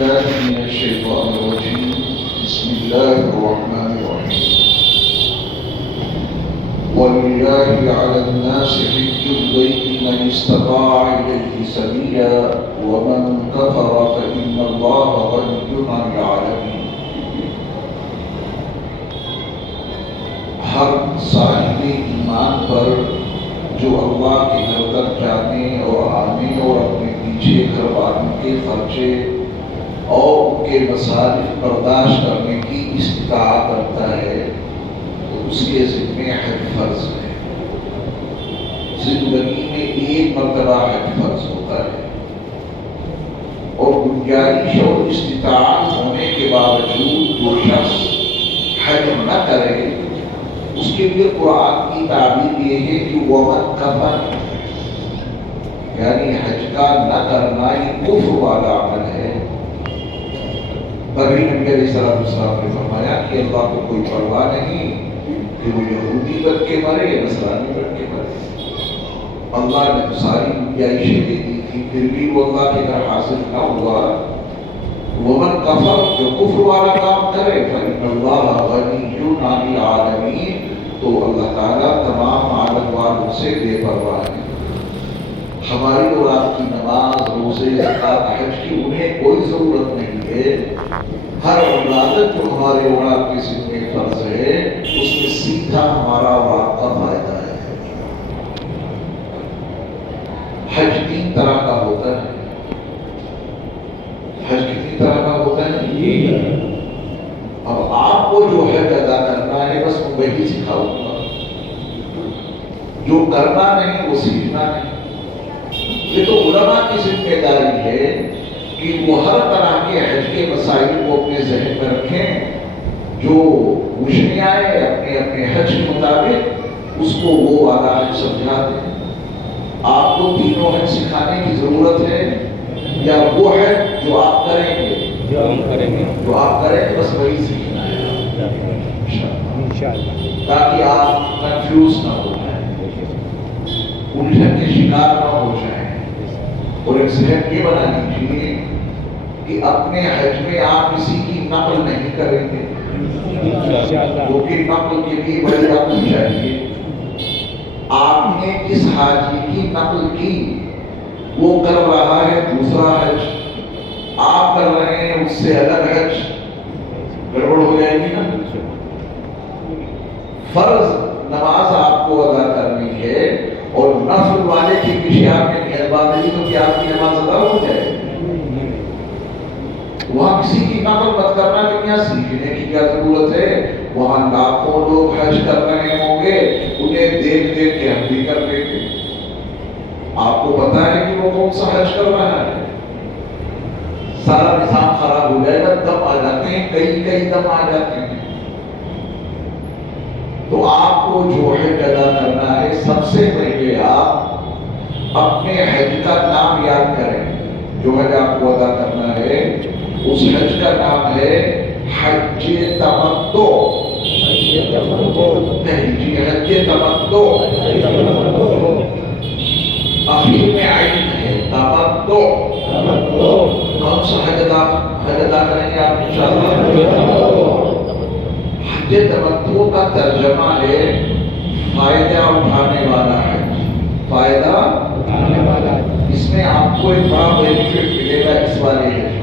بالله من الشيطان الرجيم بسم الله الرحمن الرحيم ولله على الناس حج البيت من استطاع إليه سبيلا ومن كفر فإن الله غني عن العالمين. ہر صاحب ایمان پر جو اللہ کے گھر تک جانے اور آنے اور اپنے پیچھے گھر والوں کے خرچے اور ان کے مصارف برداشت کرنے کی استطاعت رکھتا ہے تو اس کے ذمہ حج فرض ہے. زندگی میں ایک مرتبہ حج فرض ہوتا ہے اور گنجائش اور استطاعت ہونے کے باوجود جو شخص حج نہ کرے اس کے لیے قرآن کی تعبیر یہ ہے کہ ومن کفر، یعنی حج کا نہ کرنا یہ کفر والا عمل ہے. تبھی نبی علیہ السلام نے فرمایا کہ اللہ کو کوئی پرواہ نہیں کہ وہ یہودی بن کے مرے یا نصرانی بن کے مرے. اللہ نے تو ساری گنجائشیں دے دی تھی، پھر بھی وہ اللہ کے گھر حاصل نہ ہوا. ومن کفر، جو کفر والا کام کرے فإن اللہ غنی عن العالمین، تو اللہ تعالیٰ تمام عالم والوں سے بے پرواہ ہے. ہماری اور آپ کی نماز، روزے، زکوٰۃ، حج کی انہیں کوئی ضرورت نہیں ہے. ہر عبادت جو ہمارے اور آپ کے ذمہ فرض ہے اس میں سیدھا ہمارا اور آپ کا فائدہ ہے. حج 3 طرح کا ہوتا ہے. حج کتنی طرح کا ہوتا ہے؟ اب آپ کو جو حج ادا کرنا ہے بس میں وہی سکھاؤں گا، جو کرنا نہیں وہ سیکھنا نہیں. یہ تو علماء کی ذمہ داری ہے کہ وہ ہر طرح کے حج کے مسائل کو اپنے ذہن میں رکھیں، جو مشکل آئے اپنے اپنے حج کے مطابق اس کو وہ والا حج سمجھا دیں. آپ کو تینوں حج سکھانے کی ضرورت ہے یا وہ حج جو آپ کریں گے؟ جو آپ کریں گے بس وہی سیکھنا ہے انشاءاللہ، تاکہ آپ کنفیوز نہ ہو جائیں، الجھن کے شکار نہ ہو جائیں. اور ایک ذہن یہ بنا لیجیے کہ اپنے حج میں آپ کسی کی نقل نہیں کریں گے، کیونکہ نقل کے لیے بڑی عقل چاہیے. آپ نے جس حاجی کی نقل کی وہ کر رہا ہے دوسرا حج، آپ کر رہے ہیں اس سے الگ حج، گڑبڑ ہو جائے گی نا. فرض نماز آپ کو ادا کرنی ہے اور نفل والے کے پیچھے آپ نے نیت باندھی تو کیا آپ کی نماز ادا ہو جائے؟ وہاں کسی کی نقل مت کرنا کہ یہاں سیکھنے کی کیا ضرورت ہے. وہاں لاکھوں لوگ حج کر رہے ہوں گے، انہیں دیکھ دیکھ کے ہم بھی کر لیں گے. آپ کو پتا ہے کہ وہ کون سا حج کر رہا ہے، سارا نظام خراب ہو جائے گا. دم آ جاتے ہیں، کئی دم آ جاتے ہیں. تو آپ کو جو حج ادا کرنا ہے سب سے پہلے آپ اپنے حج کا نام یاد کریں. جو حج آپ کو ادا کرنا ہے اس حج کا نام ہے حج تمتع. حج تمتع، آخر میں عین ہے تمتع. کون سا حج ادا کریں گے آپ انشاءاللہ؟ حج تمتع کا ترجمہ ہے فائدہ اٹھانے والا حج. فائدہ اٹھانے والا، اس میں آپ کو ایک بڑا بینیفٹ ملے گا اس والے حج میں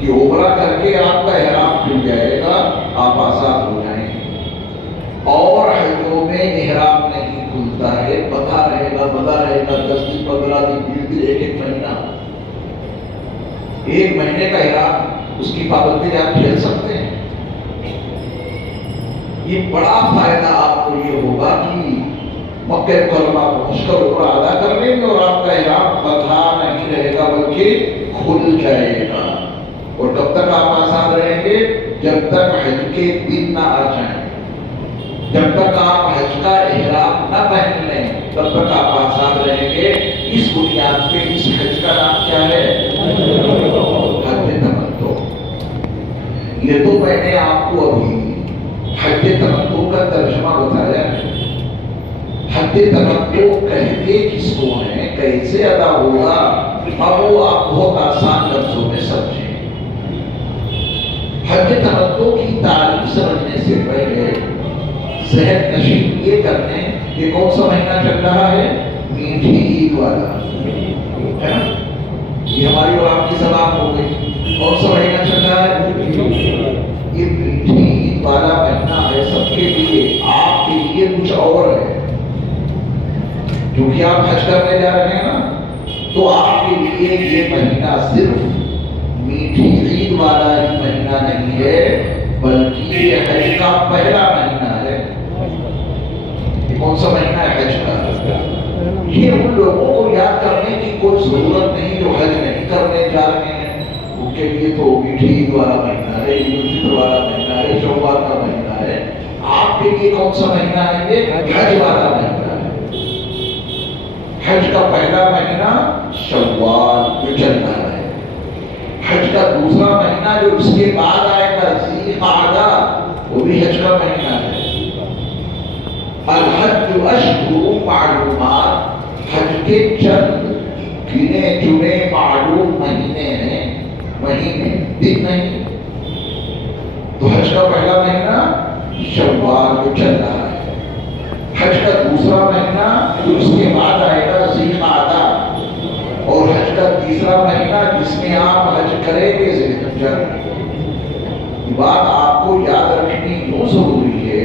کہ عمرہ کر کے آپ کا احرام کھل جائے گا، آپ آزاد ہو جائیں گے. اور حجوں میں احرام نہیں کھلتا ہے، بندھا رہے گا 10 دن 15 دن 20 دن ایک مہینہ، 1 مہینے کا احرام، اس کی پابندی آپ کھیل سکتے ہیں. یہ بڑا فائدہ آپ کو یہ ہوگا کہ مکہ مکرمہ پہنچ کر عمرہ ادا کر لیں گے اور آپ کا احرام بندھا نہیں رہے گا بلکہ کھل جائے گا. اور کب تک آپ آزاد رہیں گے؟ جب تک حج کے دن نہ آ جائیں. جب تک آپ حج کا احرام نہ پہن لیں تب تک آپ آزاد رہیں گے. اس بنیاد پہ اس حج کا نام کیا ہے؟ حج تمتع. یہ تو میں نے آپ کو ابھی حج تمتع کا ترجمہ بتایا ہے. حج تمتع کہتے کس کو ہیں، کیسے ادا ہوگا، اب وہ آپ بہت آسان لفظوں میں سمجھیں۔ حج تمتع کی تعریف سمجھنے سے پہلے ذہن نشین یہ کر لیں کہ کون سا مہینہ چل رہا ہے؟ میٹھی عید والا ہے نا، یہ ہماری اور آپ کی زبان ہو گئی۔ کون سا مہینہ چل رہا ہے؟ یہ میٹھی عید والا مہینہ ہے سب کے لیے، آپ کے لیے کچھ اور ہے۔ کیونکہ آپ حج کرنے جا رہے ہیں نا، تو آپ کے لیے یہ مہینہ صرف میٹھی عید والا ہی مہینہ نہیں ہے، بلکہ یہ حج کا پہلا مہینہ ہے۔ یہ کون سا مہینہ ہے؟ حج کا۔ یہ ان لوگوں کو یاد کرنے کی کوئی ضرورت نہیں جو حج نہیں کرنے جا رہے ہیں، ان کے لیے تو میٹھی عید والا مہینہ ہے، عید الفطر والا مہینہ ہے، شوال کا مہینہ ہے۔ آپ کے لیے کون سا مہینہ ہے؟ یہ حج والا مہینہ ہے۔ حج کا پہلا مہینہ شوال جو چل رہا ہے، حج کا دوسرا مہینہ جو اس کے بعد آئے گا ذی قعدہ، وہ بھی حج کا مہینہ ہے۔ الحج اشہر معلومات، حج کے چند گنے چنے معلوم مہینے ہیں، مہینے دن نہیں۔ تو حج کا پہلا مہینہ شوال جو چل رہا ہے، حج کا دوسرا مہینہ جو اس کے بعد آئے گا ذی قعدہ، اور حج کا تیسرا مہینہ جس میں آپ حج کریں گے ذی الحجہ۔ یہ بات آپ کو یاد رکھنی کیوں ضروری ہے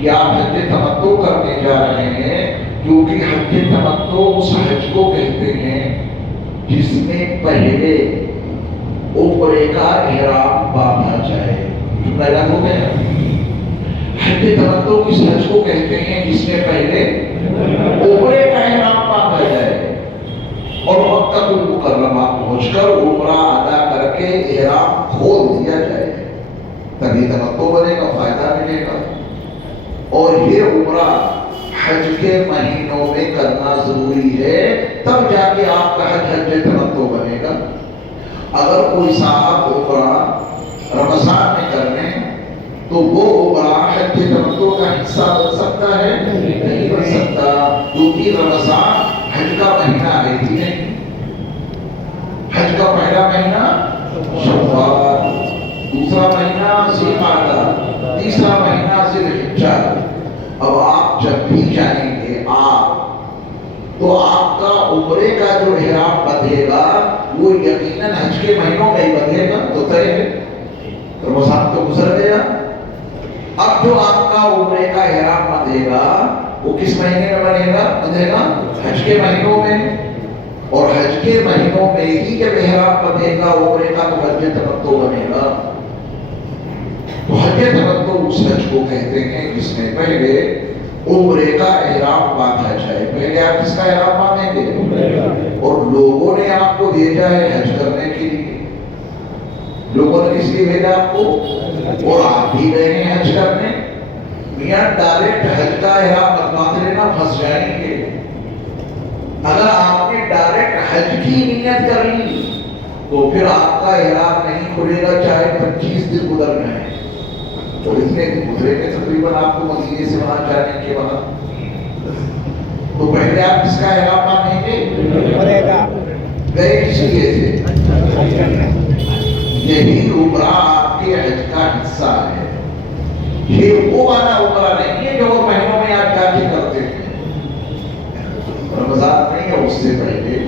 کہ آپ حج تمتع کرنے جا رہے ہیں، کیونکہ حج تمتع اس حج کو کہتے ہیں جس میں پہلے عمرے کا احرام باندھا جائے۔ یاد ہو گیا؟ حج تمتع اس حج کو کہتے ہیں جس میں پہلے عمرے کا احرام باندھا جائے اور مکہ المکرمہ پہنچ کر عمرہ ادا کر کے احرام کھول دیا جائے، تبھی تمتع بنے گا، فائدہ ملے گا۔ اور یہ عمرہ حج کے مہینوں میں کرنا ضروری ہے، تب جا کے آپ کا حج حج تمتع بنے گا۔ اگر کوئی صاحب عمرہ رمضان میں کر لیں تو وہ عمرہ حج تمتع کا حصہ بن سکتا ہے؟ نہیں بن سکتا، کیونکہ رمضان حج کا مہینہ ہے ہی نہیں۔ حج کا پہلا مہینہ شوال، دوسرا مہینہ ذی قعدہ، تیسرا مہینہ ذی الحجہ۔ اب آپ جب بھی جائیں گے تو آپ کا عمرے کا جو احرام بندھے گا وہ یقیناً حج کے مہینوں میں ہی بندھے گا، تو طے ہے۔ رمضان تو گزر گیا، اب جو آپ کا عمرے کا احرام بندھے گا وہ کس مہینے میں بندھے گا؟ حج کے مہینوں میں۔ اور حج کے مہینوں میں ہی جب احرام بندھے گا عمرے کا تو حج تمتع بنے گا۔ تو حج تمتع اس حج کو کہتے ہیں جس میں پہلے عمرے کا احرام باندھا جائے۔ پہلے آپ کس کا احرام باندھیں گے؟ اور لوگوں نے آپ کو بھیجا ہے حج کرنے کے لیے، لوگوں نے کس لیے بھیجا آپ کو؟ اور آپ بھی گئے ہیں حج کرنے۔ میاں ڈائریکٹ حج کا احرام مت باندھ لینا، پھنس جائیں گے۔ اگر آپ نے ڈائریکٹ حج کی نیت کر لی تو پھر آپ کا احرام نہیں کھلے گا، چاہے 25 دن گزر گئے۔ تو اتنے دن گزرے گے تقریباً آپ کو مدینے سے وہاں جانے کے بعد، تو پہلے آپ کس کا احرام باندھیں گے؟ گئے کس لیے تھے؟ یہی عمرہ آپ کے حج کا حصہ ہے۔ یہ وہ والا عمرہ نہیں ہے جو مہینوں میں آپ جا کے کرتے ہیں، رمضان نہیں ہے، اس سے پہلے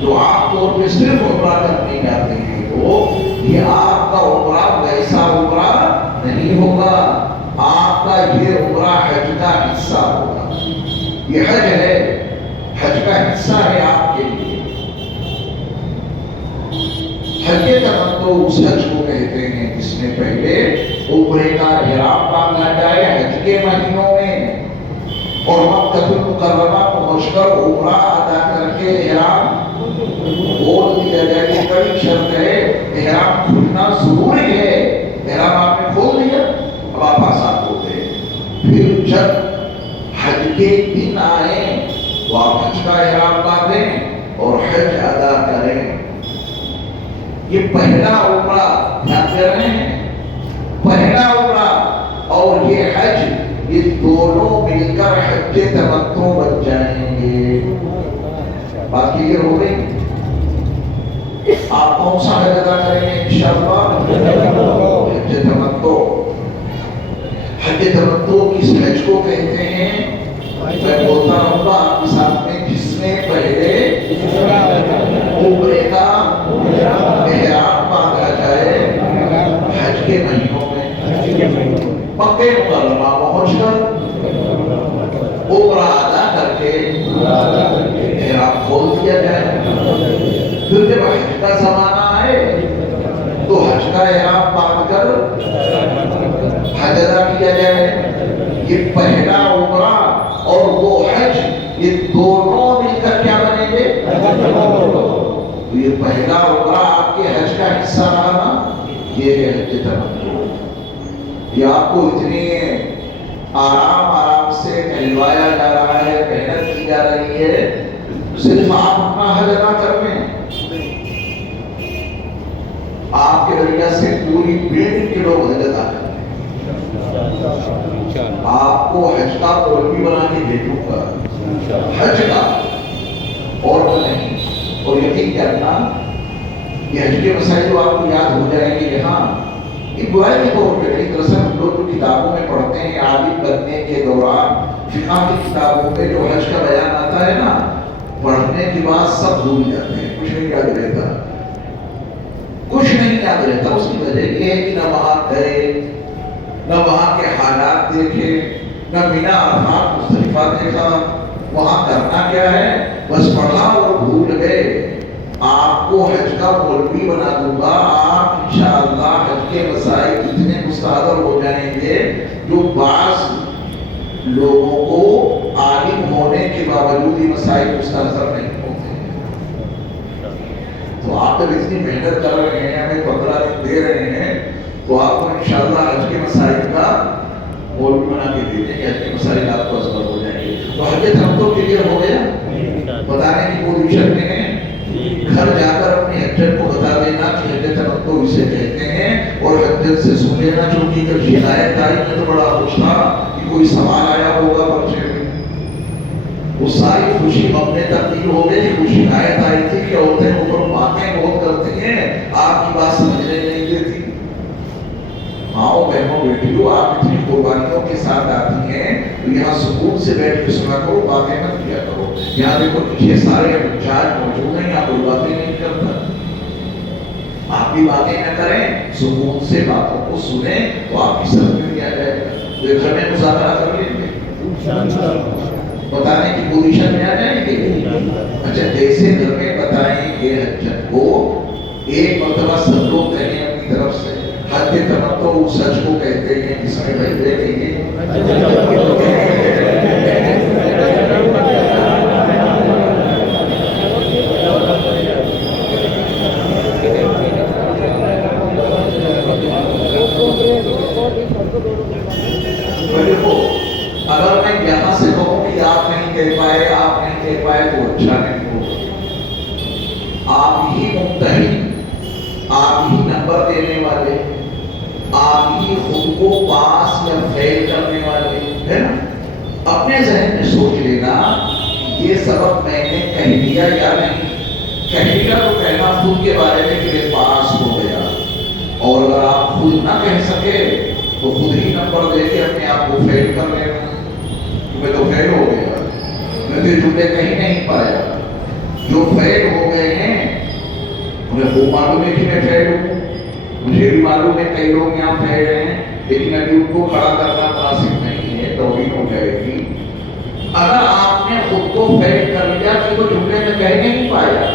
جو عام طور پہ صرف عمرہ کرنے جاتے ہیں وہ، یہ آپ کا عمرہ ویسا عمرہ نہیں ہوگا، آپ کا یہ عمرہ حج کا حصہ ہوگا۔ یہ حج ہے، حج کا حصہ ہے آپ کے لیے۔ حج تمتع اس حج کو کہتے ہیں جس میں پہلے عمرے کا احرام باندھا جائے حج کے مہینوں میں، اور مکہ المکرمہ پہنچ کر عمرہ ادا کر کے احرام کھول دیا جائے۔ یہ بڑی شرط ہے، احرام کھولنا ضروری ہے۔ احرام آپ نے کھول دیا، اب آپ آزاد ہو گئے۔ پھر جب حج کے دن آئیں تو آپ حج کا احرام باندھیں اور حج ادا کریں۔ یہ پہلا عمرہ، دھیان دے رہے ہیں، پہلا عمرہ اور یہ حج، یہ دونوں مل کر حج تمتع بن جائیں گے۔ بات کلیئر ہو گئی؟ آپ کون سا حج ادا کریں گے انشاءاللہ؟ حج تمتع۔ حج تمتع کس حج کو کہتے ہیں؟ میں بولتا رہوں گا آپ کے سامنے، جس میں پہلے عمرے کا احرام باندھا جائے حج کے مہینوں میں، مکہ مکرمہ پہنچ کر عمرہ ادا کر کے احرام کھول دیا جائے، پھر جب حج کا زمانہ آئے تو حج کا احرام باندھ کر حج ادا کیا جائے۔ یہ پہلا عمرہ اور وہ حج، یہ دونوں مل کر کیا بنیں گے؟ تو یہ پہلا عمرہ آپ کے حج کا حصہ رہا نا، یہ ہے حج تمتع۔ یہ آپ کو اتنی آرام سے کہلوایا جا رہا ہے، محنت کی جا رہی ہے، صرف آپ اپنا حج ادا کر لیں، آپ کے ذریعہ سے پوری پیڑ کے لوگ حج ادا کریں۔ آپ کو حج کا مولوی بنا کے بھیجوں گا، حج کا اور نہیں۔ اور یقین کرنا یہ حج کے مسائل جو آپ کو یاد ہو جائیں گے یہاں، ایک برائی کے طور پہ نہیں، دراصل ہم لوگ جو کتابوں میں پڑھتے ہیں عالم بننے کے دوران، فقہ کی کتابوں میں جو حج کا بیان آتا ہے نا، پڑھنے کے بعد سب بھول جاتے ہیں، کچھ نہیں یاد رہتا، کچھ نہیں یاد رہتا۔ اس کی وجہ یہ ہے کہ نہ وہاں گئے، نہ وہاں کے حالات دیکھے، نہ مینا عرفات مزدلفہ دیکھا، وہاں کرنا کیا ہے، بس پڑھا اور بھول گئے۔ آپ کو حج کا مولوی بنا دوں گا، آپ انشاءاللہ حج کے مسائل اتنے مستحضر ہو جائیں گے جو بعض لوگوں کو عالم ہونے کے باوجود یہ مسائل مستحضر نہیں ہوتے ہیں۔ تو آپ جب اتنی محنت کر رہے ہیں، ہمیں 15 دن دے رہے ہیں، تو آپ کو انشاءاللہ حج کے مسائل کا مولوی بنا کے دے دیں گے، حج کے مسائل آپ کو ازبر ہو جائیں گے۔ تو حج تمتع کلیئر ہو گیا؟ بتانے کی پوزیشن میں ہے، گھر جا کر اپنے حجت کو بتا دینا کہ حج تمتع اسے کہتے ہیں، اور حجت سے سن لینا، چونکہ جب شکایت آئی میں تو بڑا خوش تھا کہ کوئی سوال آیا ہوگا پرچے میں، وہ ساری خوشی ہم نے تبدیل ہو گئی۔ کوئی شکایت آئی تھی کہ عورتیں اوپر باتیں بہت کرتی ہیں، آپ کی بات سمجھنے نہیں دیتی۔ ماؤں بہنوں بیٹیوں، آپ اتنی قربانیوں کے ساتھ آتی ہیں تو یہاں سکون سے بیٹھ کے سنا کرو، باتیں مت کیا کرو۔ یہاں دیکھو پیچھے سارے حجاج موجود ہیں، یہاں کوئی باتیں نہیں کرتا۔ آپ بھی باتیں نہ کریں، سکون سے باتوں کو سنیں تو آپ کی سمجھ میں آ جائے گا۔ تو گھر میں مذاکرہ کر لیں گے، بتانے کی پوزیشن میں آ جائیں گے۔ اچھا، جیسے گھر میں بتائیں گے حجت کو، ایک مرتبہ سب لوگ کہیں اپنی طرف سے، حج تمتع اس حج کو کہتے ہیں جس میں پہلے کہیے اگر میں یہاں سے کہوں کہ آپ نہیں کہہ پائے، آپ نہیں کہہ پائے تو اچھا نہیں ہوگا۔ آپ ہی ممتحن، آپ ہی نمبر دینے والے، آپ ہی خود کو پاس یا فیل کرنے والے ہے نا۔ اپنے ذہن میں سوچ لینا یہ سبق میں نے کہہ دیا یا نہیں کہہ دیا، تو کہنا خود کے بارے میں کہ میں پاس ہو گیا، اور اگر آپ خود نہ کہہ سکے تو خود ہی نمبر دے کے اپنے آپ کو فیل کر لینا، میں تو فیل ہو گیا، میں تو جملے کہیں نہیں پایا۔ جو فیل ہو گئے ہیں انہیں خوب معلوم ہے کہ میں فیل ہوں، مجھے بھی معلوم ہے کئی لوگ یہاں فیل ہیں، لیکن ابھی ان کو کھڑا کرنا مناسب نہیں ہے، توہین ہو جائے گی۔ اگر آپ نے خود کو فیل کر لیا کہ وہ جملے میں کہہ نہیں پایا،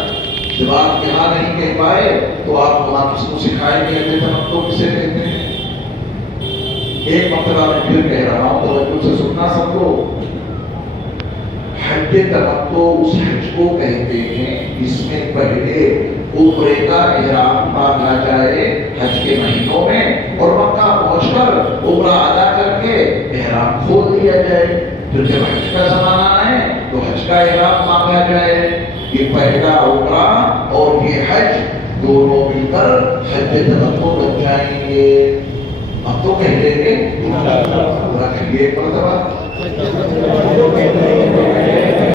جب آپ یہاں نہیں کہہ پائے تو آپ وہاں کس کو سکھائیں گے؟ حج تمتع کسے کہتے ہیں؟ ایک مرتبہ میں پھر کہہ رہا ہوں، توجہ سے سننا سب لوگ۔ حج تمتع اس حج کو کہتے ہیں جس میں پہلے عمرے کا احرام باندھا جائے حج کے مہینوں میں، اور مکہ پہنچ کر عمرہ ادا کر کے احرام کھول دیا جائے، پھر جب حج کا زمانہ آئے تو حج کا احرام باندھا جائے۔ یہ پہلا عمرہ اور یہ حج دونوں مل کر حج تمتع بن جائیں گے۔ ہم تو کہہ دیں گے پورا کہیے ایک مرتبہ